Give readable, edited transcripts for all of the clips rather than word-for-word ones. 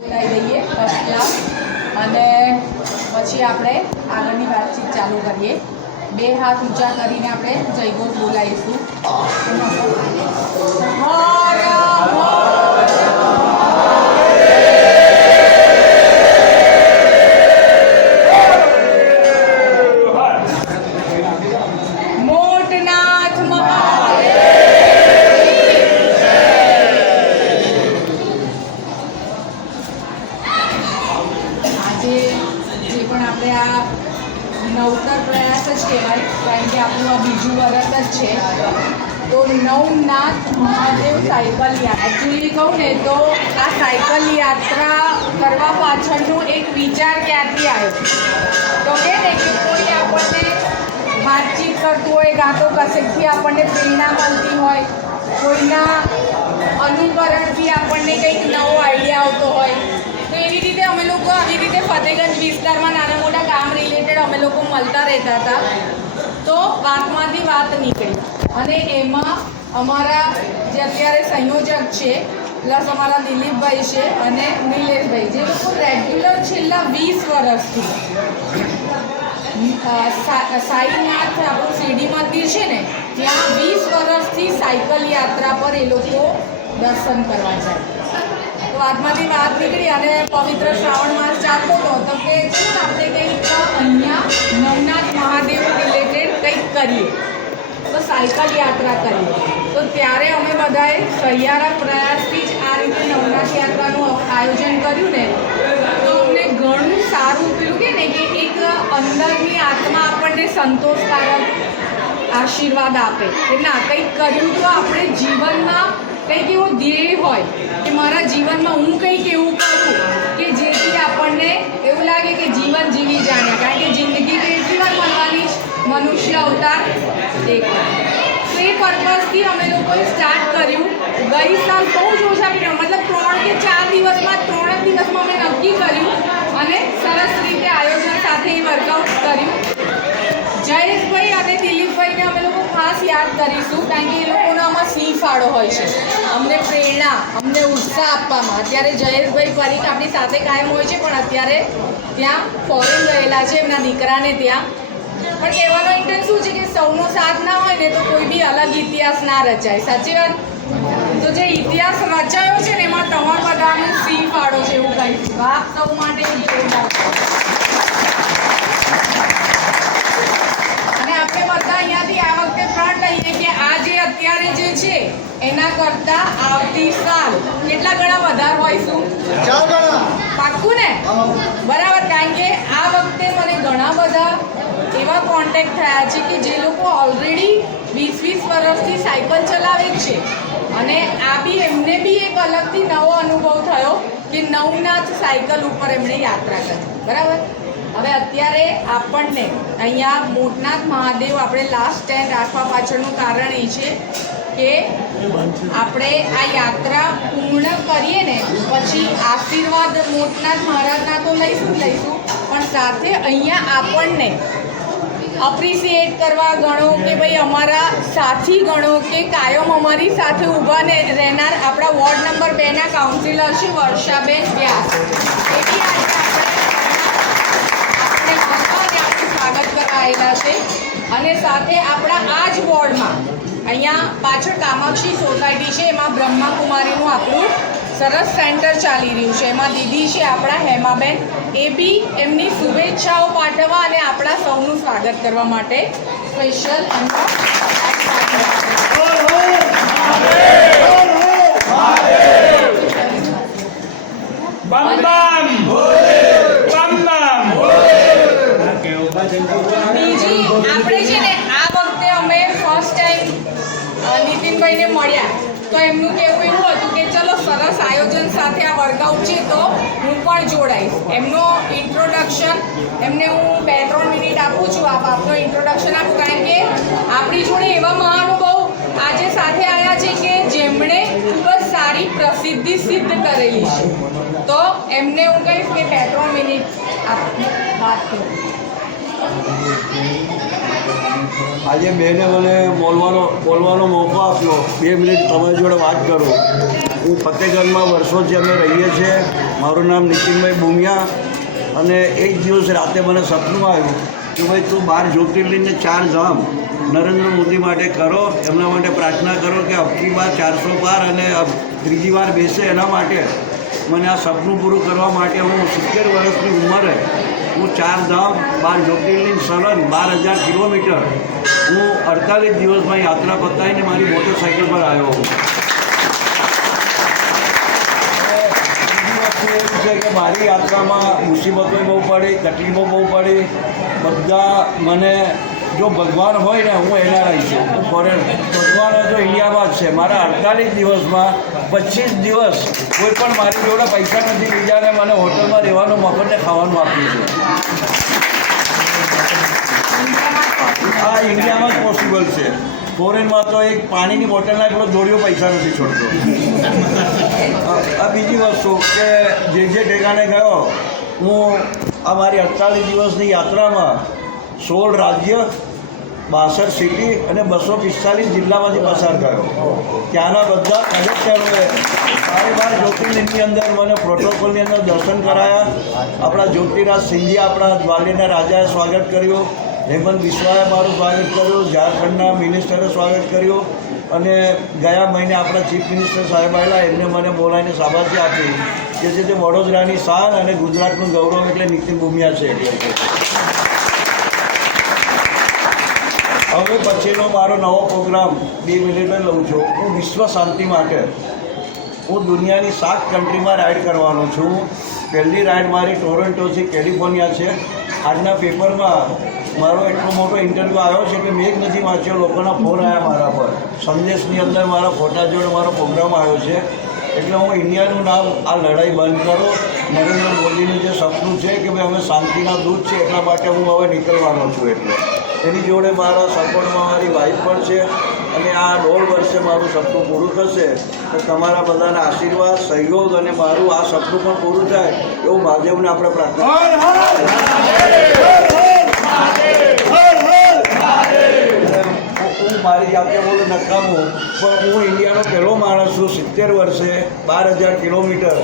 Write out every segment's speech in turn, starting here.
બોલાવી દઈએ first class અને પછી આપણે આગળની વાતચીત ચાલુ કરીએ. બે હાથ ઊંચા કરીને આપણે જયઘોષ બોલાવીશું. નવતર પ્રયાસ જ કહેવાય, કારણ કે આપણું આ બીજું વર્ષ જ છે. તો નવનાથ મહાદેવ સાયકલ યાત્રા, એકચ્યુઅલી કહું ને તો આ સાયકલ યાત્રા કરવા પાછળનો એક વિચાર ક્યાંથી આવ્યો તો કે ને કે કોઈ આપણને વાતચીત કરતું હોય, કાં તો કશેકથી આપણને પ્રેરણા મળતી હોય, કોઈના અનુકરણથી આપણને કંઈક નવો આઈડિયા આવતો હોય, તો એવી રીતે અમે લોકો આવી રીતે ફતેહગંજ વિસ્તારમાં નાના મોટા કામ રિલેટેડ અમે લોકો મળતા રહેતા હતા. તો વાતમાંથી વાત નીકળી અને એમાં અમારા જે અત્યારે સંયોજક છે પ્લસ અમારા દિલીપભાઈ છે અને નિલેશભાઈ, જે લોકો રેગ્યુલર છેલ્લા 20 વર્ષથી સાઈનાથ આપણું શિરડી મંદિર છે ને ત્યાં 20 વર્ષથી સાયકલ યાત્રા પર એ લોકો દર્શન કરવા જાય. તો વાતમાંથી વાત નીકળી અને પવિત્ર શ્રાવણ માસ ચાલતો હતો તો કે આપણે કંઈક અહીંયા નવનાથ મહાદેવ રિલેટેડ કંઈક કરીએ, તો સાયકલ યાત્રા કરીએ. તો ત્યારે અમે બધાએ સહિયારા પ્રયાસથી જ આ રીતે નવનાથ યાત્રાનું આયોજન કર્યું ને, તો અમને ઘણું સારું પેલું કે ને કે એક અંદરની આત્મા આપણને સંતોષકારક આશીર્વાદ આપે કે ના કંઈક કર્યું તો આપણે જીવનમાં કંઈક એવો ધ્યેય હોય કે મારા જીવનમાં હું કંઈક એવું કરું કે જેથી આપણને એવું લાગે કે જીવન જીવી જાણ્યા, કારણ કે જિંદગી કેટલી વાર મળવાની જ, મનુષ્ય અવતાર એક. તો એ પર્પઝથી અમે લોકોએ સ્ટાર્ટ કર્યું. ગઈ સાલ બહુ જ ઓછા પીરિયડ, મતલબ 3 કે 4 દિવસમાં 3 જ દિવસમાં અમે નક્કી કર્યું અને સરસ રીતે આયોજન સાથે એ વર્કઆઉટ કર્યું. જયેશભાઈ અને દિલીપભાઈને અમે લોકો ખાસ યાદ કરીશું, કારણ કે એ લોકોનો આમાં સિંહ ફાળો હોય છે અમને પ્રેરણા, અમને ઉત્સાહ આપવામાં. અત્યારે જયેશભાઈ ફરી આપણી સાથે કાયમ હોય છે, પણ અત્યારે ત્યાં ફોરેન ગયેલા છે એમના દીકરાને ત્યાં. પણ કહેવાનો ઇન્ટેન્સ શું છે કે સૌનો સાથ ના હોય ને તો કોઈ બી અલગ ઇતિહાસ ના રચાય. સાચી વાત? તો જે ઇતિહાસ રચાયો છે ને એમાં તમારા બધાનો સિંહ ફાળો છે એવું કહીશું. આપ સૌ માટે આપણે બધા અહીંયાથી આ વખતે પ્રણ લઈએ કે આ જે અત્યારે જે છે એના કરતાં આવતી સાલ કેટલા ગણા વધારે હોઈશું? 4 ગણા. પાક્કું ને? બરાબર. કારણ કે આ વખતે મને ઘણા બધા એવા કોન્ટેક્ટ થયા છે કે જે લોકો ઓલરેડી 20 વર્ષથી સાયકલ ચલાવે જ છે અને આ બી એમને બી એક અલગથી નવો અનુભવ થયો કે નવનાથ સાયકલ ઉપર એમણે યાત્રા કરી. બરાબર. હવે અત્યારે આપણને અહીંયા મોટનાથ મહાદેવ આપણે લાસ્ટ સ્ટેન્ડ રાખવા પાછળનું કારણ એ છે કે આપણે આ યાત્રા પૂર્ણ કરીએ ને પછી આશીર્વાદ મોટનાથ મહારાજના તો લઈશું પણ સાથે અહીંયા આપણને અપ્રિસિએટ કરવા ગણો કે ભાઈ અમારા સાથી ગણો કે કાયમ અમારી સાથે ઊભા ને રહેનાર આપણા વોર્ડ નંબર 2ના કાઉન્સિલર છે વર્ષાબેન વ્યાસ, એવી આજે સ્વાગત કરવા આવેલા છે. અને સાથે આપણા આ જ વોર્ડમાં અહીંયા પાછળ કામાક્ષી સોસાયટી છે, એમાં બ્રહ્માકુમારીનું આપણું સરસ સેન્ટર ચાલી રહ્યું છે. એમાં દીદી છે આપણા હેમાબેન, એ બી એમની શુભેચ્છાઓ પાઠવવા અને આપણા સૌનું સ્વાગત કરવા માટે સ્પેશિયલ બીજી આપણે છે ને આ વખતે અમે ફર્સ્ટ ટાઈમ નીતિનભાઈને મળ્યા તો એમનું કહેવું એવું હતું કે ચલો સરસ આયોજન સાથે આ વર્કઆઉટ છે તો હું પણ જોડાઈશ. એમનો ઇન્ટ્રોડક્શન એમને હું 2-3 મિનિટ આપું છું. આપનો ઇન્ટ્રોડક્શન આપું, કારણ કે આપણી જોડે એવા મહાનુભાવ આજે સાથે આવ્યા છે કે જેમણે ખૂબ જ સારી પ્રસિદ્ધિ સિદ્ધ કરેલી છે. તો એમને હું કહીશ કે 2-3 મિનિટ વાત કરું. આજે બેને મને બોલવાનો મોકો આપ્યો, 2 મિનિટ તમારી જોડે વાત કરું. હું ફતેહગંજમાં વર્ષોથી અમે રહીએ છીએ. મારું નામ નીતિનભાઈ ભૂમિયા. અને એક દિવસ રાતે મને સપનું આવ્યું કે ભાઈ તું 12 જ્યોતિર્લિંગને 4 ધામ નરેન્દ્ર મોદી માટે કરો, એમના માટે પ્રાર્થના કરો કે અબકી બાર 400 પાર અને ત્રીજી વાર બેસે. એના માટે મને આ સપનું પૂરું કરવા માટે હું 70 વર્ષની ઉંમરે હું 4 ધામ 12 જ્યોતિર્લિંગ સલન 12,000 કિલોમીટર હું 48 દિવસમાં યાત્રા પતાવીને મારી મોટરસાઇકલ પર આવ્યો હું. એવું છે કે મારી યાત્રામાં મુસીબતો બહુ પડી, તકલીફો બહુ પડી. બધા મને જો ભગવાન હોય ને હું એના રહી છું. હું ફોરેન ભગવાન તો ઇન્ડિયામાં જ છે. મારા 48 દિવસમાં 25 દિવસ કોઈ પણ મારી જોડે પૈસા નથી લીધા ને મને હોટલમાં રહેવાનું મફત ને ખાવાનું આપ્યું છે. આ ઇન્ડિયામાં જ પોસિબલ છે. ફોરેનમાં તો એક પાણીની બોટલના એટલો દોડ્યો પૈસા નથી છોડતો. આ બીજી વસ્તુ કે જે ઠેકાણે ગયો હું આ મારી 48 દિવસની યાત્રામાં 16 રાજ્ય 62 સિટી અને 245 જિલ્લામાંથી પસાર થયો. ત્યાંના બધા કલેક્ટરોએ 12 જ્યોતિર્લિંગની અંદર મને પ્રોટોકોલની અંદર દર્શન કરાયા. આપણા જ્યોતિરાજ સિંધિયા આપણા ગ્વાલિયરના રાજાએ સ્વાગત કર્યું. હેમંત બિસ્વાએ મારું સ્વાગત કર્યું. ઝારખંડના મિનિસ્ટરે સ્વાગત કર્યું. અને ગયા મહિને આપણા ચીફ મિનિસ્ટર સાહેબ આવેલા, એમને મને બોલાવીને શાબાશી આપી કે જે વડોદરાની શાન અને ગુજરાતનું ગૌરવ એટલે નીતિન ભૂમિયા છે. એટલે હવે પછીનો મારો નવો પ્રોગ્રામ 2 મિનિટે લઉં છું. હું વિશ્વ શાંતિ માટે હું દુનિયાની 7 કન્ટ્રીમાં રાઇડ કરવાનો છું. પહેલી રાઇડ મારી ટોરન્ટોથી કેલિફોર્નિયા છે. આજના પેપરમાં મારો એટલો મોટો ઇન્ટરવ્યૂ આવ્યો છે કે મેં જ નથી વાંચ્યો, લોકોના ફોન આવ્યા મારા પર. સંદેશની અંદર મારા ફોટા જોડે મારો પ્રોગ્રામ આવ્યો છે. એટલે હું ઇન્ડિયાનું નામ આ લડાઈ બંધ કરો, નરેન્દ્ર મોદીનું જે સપનું છે કે ભાઈ અમે શાંતિના દૂત છે એટલા માટે હું હવે નીકળવાનો છું. એટલે એની જોડે મારા સપોર્ટમાં મારી વાઈફ પણ છે. અને આ 1.5 વર્ષે મારું સપનું પૂરું થશે તો તમારા બધાના આશીર્વાદ, સહયોગ અને મારું આ સપનું પણ પૂરું થાય એવું મહાદેવને આપણે પ્રાર્થના. હું મારી જાતે બોલું નકામું, પણ હું ઇન્ડિયાનો પહેલો માણસ છું. 70 વર્ષે 12,000 કિલોમીટર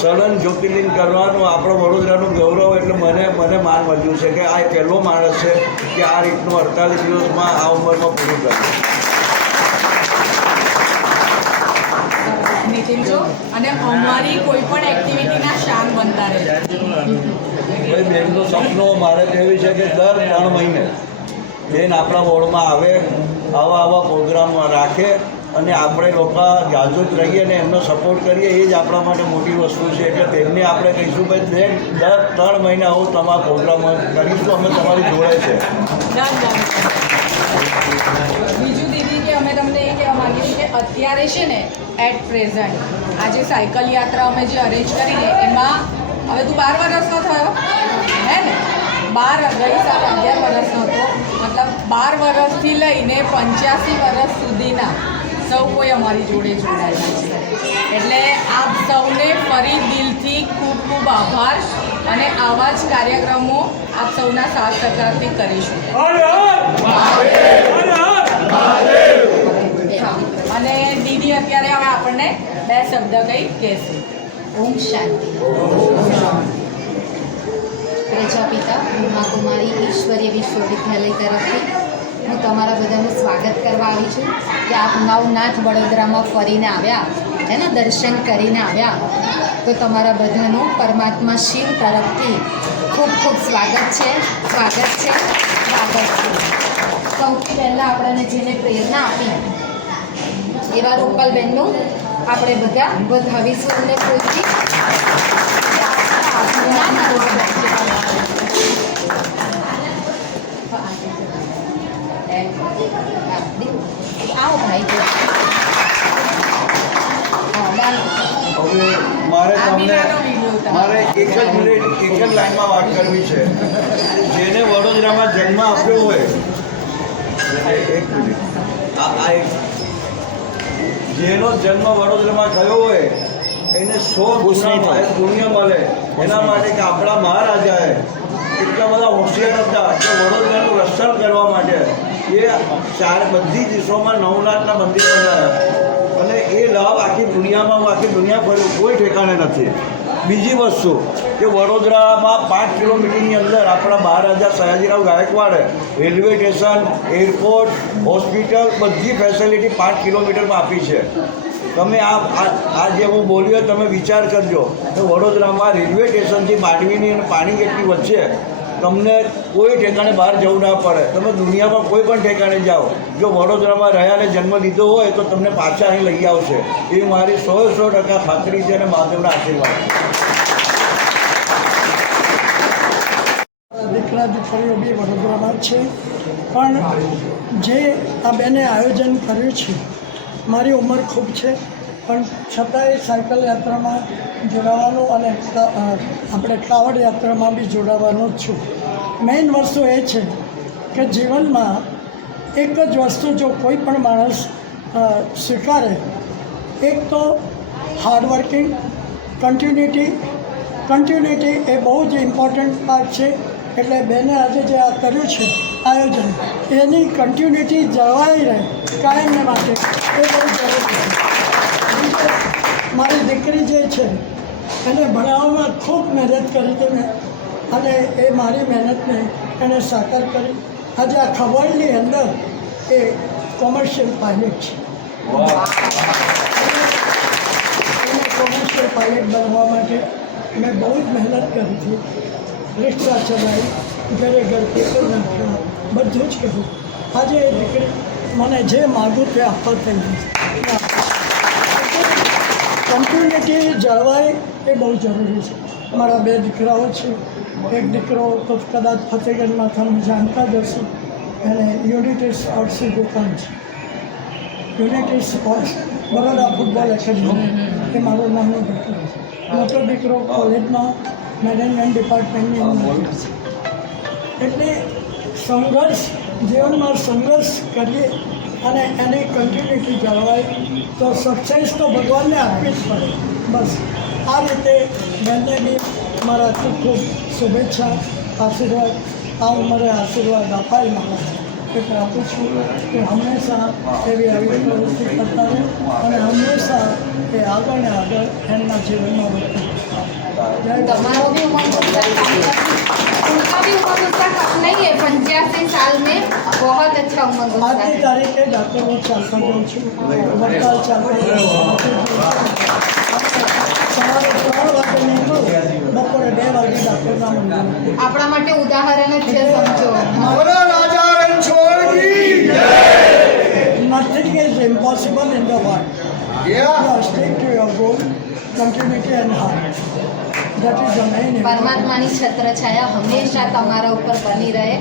સલન જ્યોતિર્લિંગ કરવાનું આપણો વડોદરાનું ગૌરવ. એટલે મને માન મળ્યું છે કે આ પહેલો માણસ છે કે આ રીતનું 48 દિવસમાં આ ઉંમરમાં પૂરું કર્યું. નીતિન છો અને અમારી કોઈ પણ એક્ટિવિટીના શાન બનતા રહે. ભાઈ બેનનું સપનું મારે કહેવું છે કે દર 3 મહિને બેન આપણા વોર્ડમાં આવે, આવા પ્રોગ્રામ રાખે અને આપણે લોકો જાગૃત રહીએ અને એમનો સપોર્ટ કરીએ. એ જ આપણા માટે મોટી વસ્તુ છે. એટલે તેમને આપણે કહીશું ભાઈ બેન દર 3 મહિના આવું તમારા પ્રોગ્રામ કરીશું, અમે તમારી જોડે છે. બીજું દીદી કે અમે તમને એ કહેવા માંગીએ કે અત્યારે છે ને એટ પ્રેઝન્ટ આજે સાયકલ યાત્રા અમે જે અરેન્જ કરીને એમાં હવે તું 12 વર્ષનો થયો હે ને? 12 ગઈ સાલ 11 વર્ષનો હતો. મતલબ 12 વર્ષથી લઈને 85 વર્ષ સુધીના સૌ કોઈ અમારી જોડે જોડાયેલા છે. એટલે આપ સૌને ફરી દિલથી ખૂબ ખૂબ આભાર. અને આવા જ કાર્યક્રમો આપ સૌના સાથ સહકારથી કરીશું. અને દીદી અત્યારે હવે આપણને 2 શબ્દ કંઈ કહેશે. ઓમ શાંતિ. પ્રજાપિતા બ્રહ્માકુમારી ઈશ્વરીય વિશ્વવિદ્યાલય તરફથી હું તમારા બધાનું સ્વાગત કરવા આવી છું કે આપ નવનાથ વડોદરામાં ફરીને આવ્યા છે ને, દર્શન કરીને આવ્યા. તો તમારા બધાનું પરમાત્મા શિવ તરફથી ખૂબ ખૂબ સ્વાગત છે. સૌથી પહેલાં આપણને જેને પ્રેરણા આપી એવા રૂપલબેનનું આપણે બધા વધાવીશું અને પૂછી આવો ભાઈ. હવે મારે એક જ લાઈનમાં વાત કરવી છે. જેને વડોદરામાં જન્મ આપ્યો હોય, એક મિનિટ, જેનો જન્મ વડોદરામાં થયો હોય એને 100 પુણ્ય મળે. એના માટે કે આપણા મહારાજાએ એટલા બધા હોશિયાર હતા કે વડોદરાનું રક્ષણ કરવા માટે એ બધી દિશાઓમાં 9 લાખના મંદિર બનાવ્યા. અને એ લાભ આખી દુનિયામાં હું આખી દુનિયા ફર્યું, કોઈ ઠેકાણે નથી. બીજી વસ્તુ કે વડોદરામાં 5 કિલોમીટરની અંદર આપણા મહારાજા સયાજીરાવ ગાયકવાડે રેલવે સ્ટેશન, એરપોર્ટ, હોસ્પિટલ બધી ફેસિલિટી 5 કિલોમીટરમાં આપી છે. તમે આ જે હું બોલ્યો તમે વિચાર કરજો કે વડોદરામાં રેલવે સ્ટેશનથી માંડવીની અને પાણીગેટની વચ્ચે તમને કોઈ ઠેકાણે બહાર જવું ના પડે. તમે દુનિયામાં કોઈ પણ ઠેકાણે જાઓ, જો વડોદરામાં રહ્યાને જન્મ લીધો હોય તો તમને પાછા અહીં લઈ આવશે. એ મારી 100% ખાતરી છે અને મહાદેવના આશીર્વાદ. દીકરા દીકરીઓ બી વડોદરામાં છે, પણ જે આ બેને આયોજન કર્યું છે, મારી ઉંમર ખૂબ છે પણ છતાંય સાયકલ યાત્રામાં જોડાવાનું અને આપણે કાવડ યાત્રામાં બી જોડાવાનો જ છું. મેઇન વસ્તુ એ છે કે જીવનમાં એક જ વસ્તુ જો કોઈ પણ માણસ સ્વીકારે, એક તો હાર્ડવર્કિંગ, કન્ટિન્યુટી એ બહુ જ ઇમ્પોર્ટન્ટ પાર્ટ છે. એટલે બેને આજે જે આ કર્યું છે આયોજન, એની કન્ટિન્યુટી જળવાઈ રહે કાયમને માટે, એ બહુ જરૂરી છે. મારી દીકરી જે છે એને ભણાવવામાં ખૂબ મહેનત કરી હતી મેં, અને એ મારી મહેનતને એને સાકાર કરી. આજે આ ખવડની અંદર એ કોમર્શિયલ પાયલટ છે. એને કોમર્શિયલ પાયલટ બનવા માટે મેં બહુ જ મહેનત કરી હતી. રિક્ષા ચલાવી, ઘરે ઘર પેપર નાખ્યા, બધું જ કર્યું. આજે એ દીકરી મને જે માગું તે આપવા થઈ ગઈ. કન્ટિન્યુટી જળવાય એ બહુ જરૂરી છે. મારા 2 દીકરાઓ છે. એક દીકરો તો કદાચ ફતેહગંજમાં તમે જાણતા જ હશો, એને યુનિટી સ્પોર્ટ્સની દુકાન છે. Unity Sports Baroda football academy, એ મારો નાનો દીકરો છે. મોટો દીકરો કોલેજમાં મેનેજમેન્ટ ડિપાર્ટમેન્ટની અંદર છે. એટલે સંઘર્ષ, જીવનમાં સંઘર્ષ કરીએ અને એની કન્ટિન્યુટી જળવાય તો સક્સેસ તો ભગવાનને આપવી જ પડે. બસ આ રીતે બંને બી મારા ખૂબ ખૂબ શુભેચ્છા, આશીર્વાદ. આ ઉંમરે આશીર્વાદ અપાય મારા, એટલે આપું છું કે હંમેશા એવી આવી પ્રવૃત્તિ કરતા રહે અને હંમેશા એ આગળ ને આગળ એમના જીવનમાં વધતું. તમારો भी उमंग उत्साह उनका भी उमंग उत्साह कम नहीं है. 85 साल में बहुत अच्छा उमंग उत्साह આજની है. તારીખે ડાક્ટર હું ચાલતો જાઉં છું, વડતાલ ચાલતો જાઉં છું. સવારે 3 વાગે નીકળું, બપોરે 2 વાગે ડાક્ટરના મંદિરે. આપણા માટે ઉદાહરણ જ છે સમજો. Nothing is impossible in the world. Just stick to your goal, continuity and heart. That is the main important. પરમાત્માની છત્ર છાયા હંમેશા તમારા ઉપર બની રહે,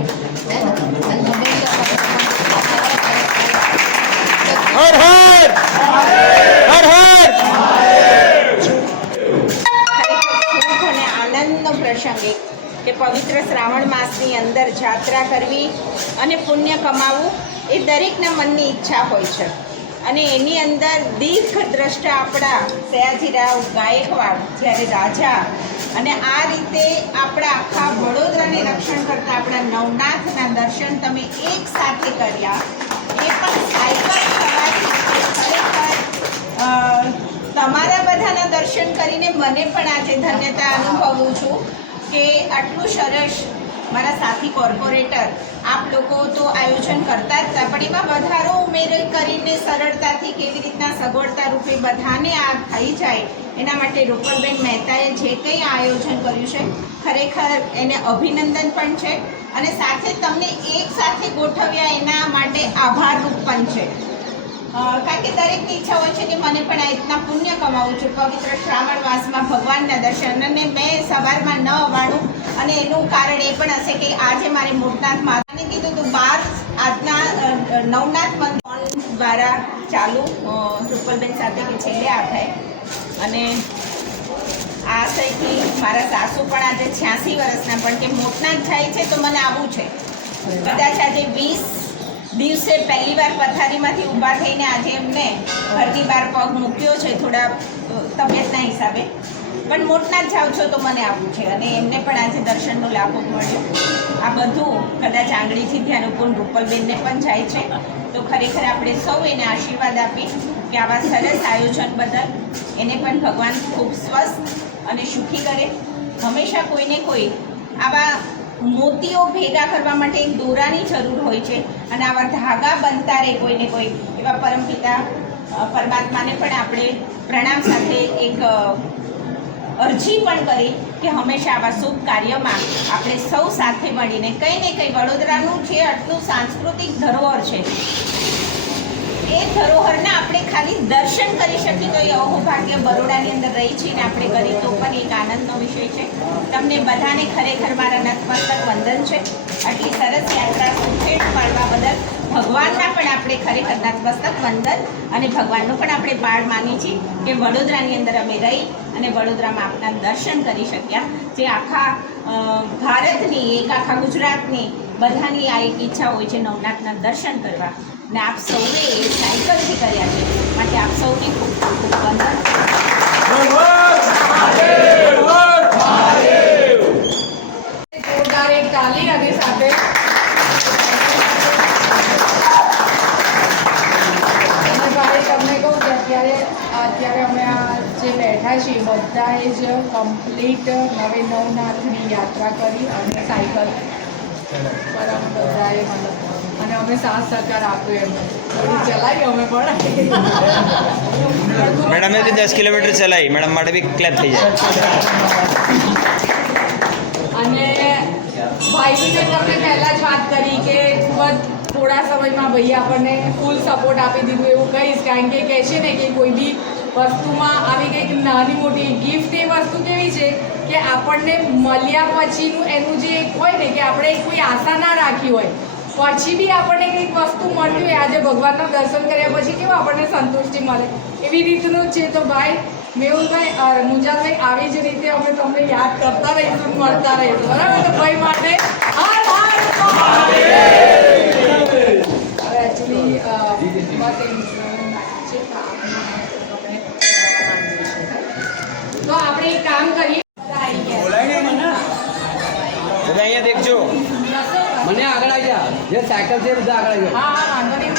હે ને? અને હંમેશા હર હર હર હર. સુખ અને આનંદનો પ્રસંગ એક કે પવિત્ર શ્રાવણ માસની અંદર જાત્રા કરવી અને પુણ્ય કમાવવું એ દરેકના મનની ઈચ્છા હોય છે. અને એની અંદર દીર્ઘ દ્રષ્ટા આપણા સયાજીરાવ ગાયકવાડ જ્યારે રાજા, અને આ રીતે આપણા આખા વડોદરાને રક્ષણ કરતા આપણા નવનાથના દર્શન તમે એક સાથે કર્યા, એ પણ સાયકલ સવારથી. ખરેખર તમારા બધાના દર્શન કરીને મને પણ આજે ધન્યતા અનુભવું છું કે આટલું સરસ મારા સાથી કોર્પોરેટર આપ લોકો તો આયોજન કરતા જ હતા, પણ એમાં વધારો ઉમેરો કરીને સરળતાથી કેવી રીતના સગવડતા રૂપે બધાને આ થઈ જાય એના માટે રૂપલબેન મહેતાએ જે કંઈ આયોજન કર્યું છે ખરેખર એને અભિનંદન પણ છે, અને સાથે તમને એક સાથે ગોઠવ્યા એના માટે આભારરૂપ પણ છે. કારણ કે દરેકની ઈચ્છા હોય છે કે મને પણ આ રીતના પુણ્ય કમાવું છું પવિત્ર શ્રાવણ માસમાં ભગવાનના દર્શન. અને મેં સવારમાં ન અવાણું, અને એનું કારણ એ પણ હશે કે આજે મારે મોટનાથ માતાને કીધું તો 12 આજના નવનાથ મંદિર દ્વારા ચાલુ રૂપલબેન સાથે કે છેલ્લે આ થાય. અને આ આશયથી મારા સાસુ પણ આજે 86 વર્ષના, પણ કે મોટનાથ જાય છે તો મને આવવું છે. કદાચ આજે 20 દિવસે પહેલી વાર પથારીમાંથી ઊભા થઈને આજે એમને ઘરની બહાર પગ મૂક્યો છે થોડા તબિયતના હિસાબે, પણ મોટનાથ જાઓ છો તો મને આવવું છે. અને એમને પણ આજે દર્શનનો લાભ મળ્યો. આ બધું કદાચ આંગળીથી ધ્યાન ઉપર રૂપલબેનને પણ જાય છે. તો ખરેખર આપણે સૌ એને આશીર્વાદ આપી કે આવા સરસ આયોજન બદલ એને પણ ભગવાન ખૂબ સ્વસ્થ અને સુખી કરે. હંમેશા કોઈને કોઈ આવા મોતીઓ ભેગા કરવા માટે એક દોરાની જરૂર હોય છે અને આવા ધાગા બનતા રહે કોઈને કોઈ એવા પરમપિતા પરમાત્માને પણ આપણે પ્રણામ સાથે એક અરજી પણ કરી કે હંમેશા આવા શુભ કાર્યમાં આપણે સૌ સાથે મળીને કંઈ ને કંઈ વડોદરાનું જે આટલું સાંસ્કૃતિક ધરોહર છે એ ધરોહરના આપણે ખાલી દર્શન કરી શકીએ તો એ અહોભાગ્ય બરોડાની અંદર રહી છે ને આપણે કરી તો પણ એક આનંદનો વિષય છે. તમને બધાને ખરેખર મારા નતમસ્તક વંદન છે. આટલી સરસ યાત્રા સુખેડ પાડવા બદલ ભગવાનના પણ આપણે ખરેખર નતમસ્તક વંદન અને ભગવાનનો પણ આપણે પાડ માનીએ છીએ કે વડોદરાની અંદર અમે રહી અને વડોદરામાં આપના દર્શન કરી શક્યા. જે આખા ભારતની એક આખા ગુજરાતની બધાની આ એક ઈચ્છા હોય છે નવનાથના દર્શન કરવા ને આપ સૌએ એ સાયકલથી કર્યા છે માટે આપ સૌને ખૂબ ખૂબ વંદન. જોરદાર એક તાલી અને સાથે અને ભાઈ તમને કહું કે અત્યારે અમે આ જે બેઠા છીએ બધાએ જ કમ્પ્લીટ નવનાથની યાત્રા કરી અને સાયકલ બરાબર બધાએ મતલબ અને અમે સાથ સહકાર આપ્યો એમને થોડી ચલાવી અમે પણ મેડમે બી 10 કિલોમીટર ચલાવી, મેડમ માટે બી ક્લેપ થઈ જાય. અને ભાઈની મેં તમને પહેલાં જ વાત કરી કે ખૂબ જ થોડા સમયમાં ભાઈએ આપણને ફૂલ સપોર્ટ આપી દીધું એવું કહીશ. કારણ કે કહે છે ને કે કોઈ બી વસ્તુમાં આવી કંઈક નાની મોટી ગિફ્ટ એ વસ્તુ કેવી છે કે આપણને મળ્યા પછીનું એનું જે એક હોય ને કે આપણે કોઈ આશા ના રાખી હોય પછી બી આપણને કંઈક વસ્તુ મળ્યું હોય આજે ભગવાનના દર્શન કર્યા પછી કેવું આપણને સંતુષ્ટિ મળે એવી રીતનું છે. તો ભાઈ મેહુલભાઈ મુંજાભાઈ આવી જ રીતે અમે તમને યાદ કરતા રહીશું મળતા રહીશું બરાબર. તો ભાઈ માટે એકચ્યુઅલી તો આપણે એક કામ કરીએ બધા અહીંયા દેખજો. મને આગળ આવી જા જે સાયકલ છે બધા આગળ આવી હા વાંધો નહીં